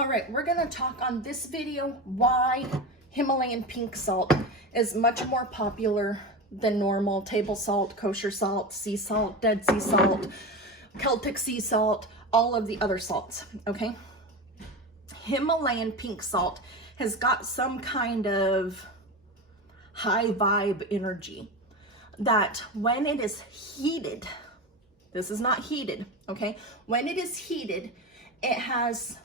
All right, we're gonna talk on this video why Himalayan pink salt is much more popular than normal table salt, kosher salt, sea salt, Dead Sea salt, Celtic sea salt, all of the other salts, okay? Himalayan pink salt has got some kind of high vibe energy that when it is heated, this is not heated, okay? When it is heated, it has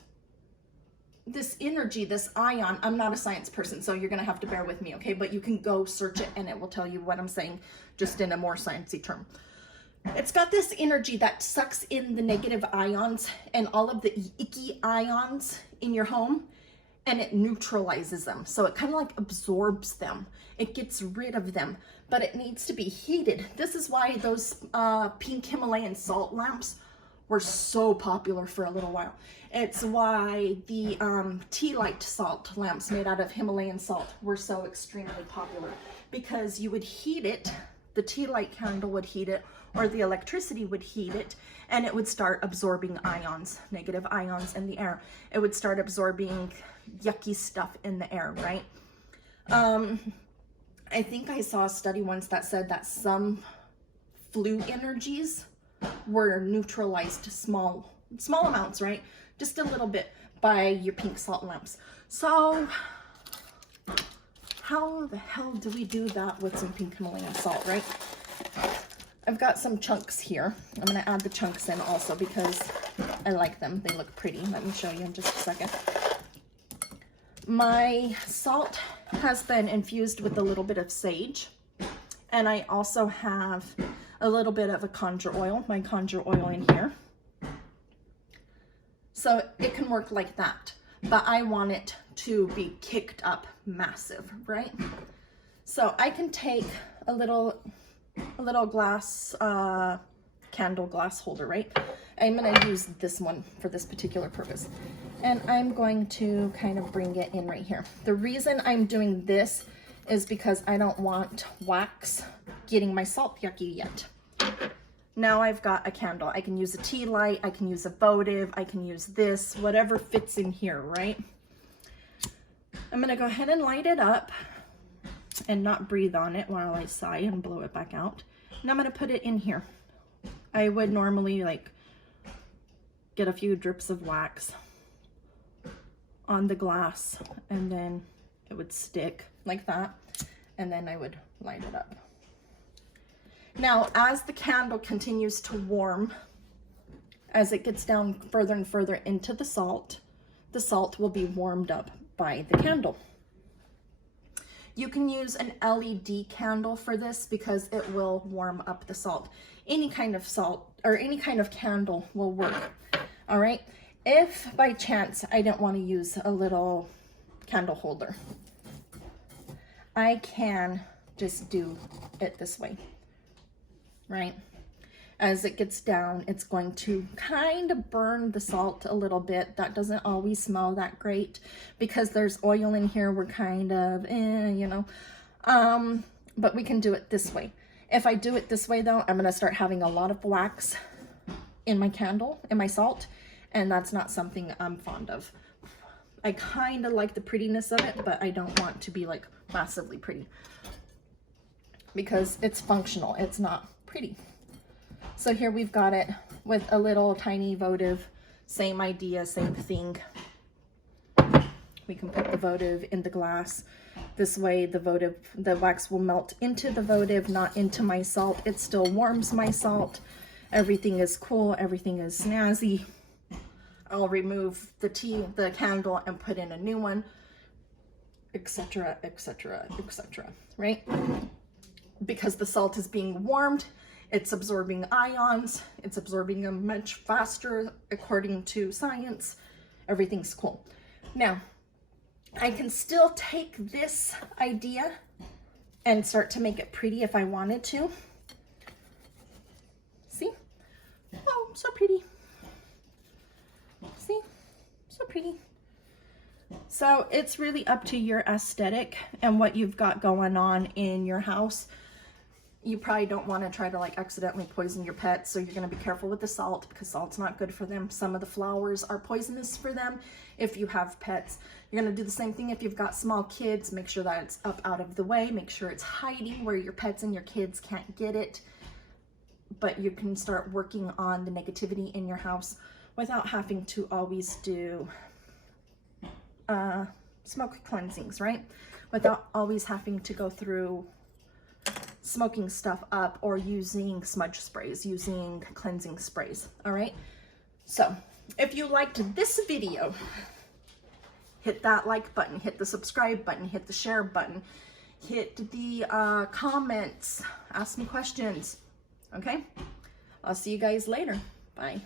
this energy, this ion. I'm not a science person, so you're gonna have to bear with me, okay? But you can go search it and it will tell you what I'm saying, just in a more sciencey term. It's got this energy that sucks in the negative ions and all of the icky ions in your home, and it neutralizes them. So it kind of like absorbs them. It gets rid of them, but it needs to be heated. This is why those pink Himalayan salt lamps were so popular for a little while. It's why the tea light salt lamps made out of Himalayan salt were so extremely popular, because you would heat it, the tea light candle would heat it, or the electricity would heat it, and it would start absorbing ions, negative ions in the air. It would start absorbing yucky stuff in the air, right? I think I saw a study once that said that some flu energies were neutralized to small amounts, right? Just a little bit by your pink salt lamps. So how the hell do we do that with some pink Himalayan salt, right? I've got some chunks here. I'm gonna add the chunks in also because I like them. They look pretty. Let me show you in just a second. My salt has been infused with a little bit of sage, and I also have a little bit of a conjure oil, my conjure oil in here. So it can work like that, but I want it to be kicked up massive, right? So I can take a little glass, candle glass holder, right? I'm gonna use this one for this particular purpose. And I'm going to kind of bring it in right here. The reason I'm doing this is because I don't want wax getting my salt yucky yet. Now I've got a candle. I can use a tea light, I can use a votive, I can use this, whatever fits in here, right? I'm gonna go ahead and light it up and not breathe on it while I sigh and blow it back out. And I'm gonna put it in here. I would normally like get a few drips of wax on the glass, and then it would stick like that, and then I would light it up. Now, as the candle continues to warm, as it gets down further and further into the salt will be warmed up by the candle. You can use an LED candle for this because it will warm up the salt. Any kind of salt or any kind of candle will work, all right? If by chance I don't want to use a little candle holder, I can just do it this way, right? As it gets down, it's going to kind of burn the salt a little bit. That doesn't always smell that great because there's oil in here. We're kind of, you know, but we can do it this way. If I do it this way though, I'm gonna start having a lot of wax in my candle, in my salt, and that's not something I'm fond of. I kind of like the prettiness of it, but I don't want to be like massively pretty because it's functional, it's not pretty. So here we've got it with a little tiny votive, same idea, same thing. We can put the votive in the glass. This way the wax will melt into the votive, not into my salt. It still warms my salt. Everything is cool, everything is snazzy. I'll remove the candle and put in a new one, etc., etc., etc., right? Because the salt is being warmed, it's absorbing ions, it's absorbing them much faster according to science. Everything's cool. Now, I can still take this idea and start to make it pretty if I wanted to. See? Oh, so pretty. See? So pretty. So it's really up to your aesthetic and what you've got going on in your house. You probably don't want to try to like accidentally poison your pets, so you're going to be careful with the salt because salt's not good for them. Some of the flowers are poisonous for them if you have pets. You're going to do the same thing if you've got small kids. Make sure that it's up out of the way. Make sure it's hiding where your pets and your kids can't get it. But you can start working on the negativity in your house without having to always do smoke cleansings, right? Without always having to go through smoking stuff up or using smudge sprays, using cleansing sprays. All right, so if you liked this video, hit that like button, hit the subscribe button, hit the share button, hit the comments, ask me questions. Okay, I'll see you guys later. Bye.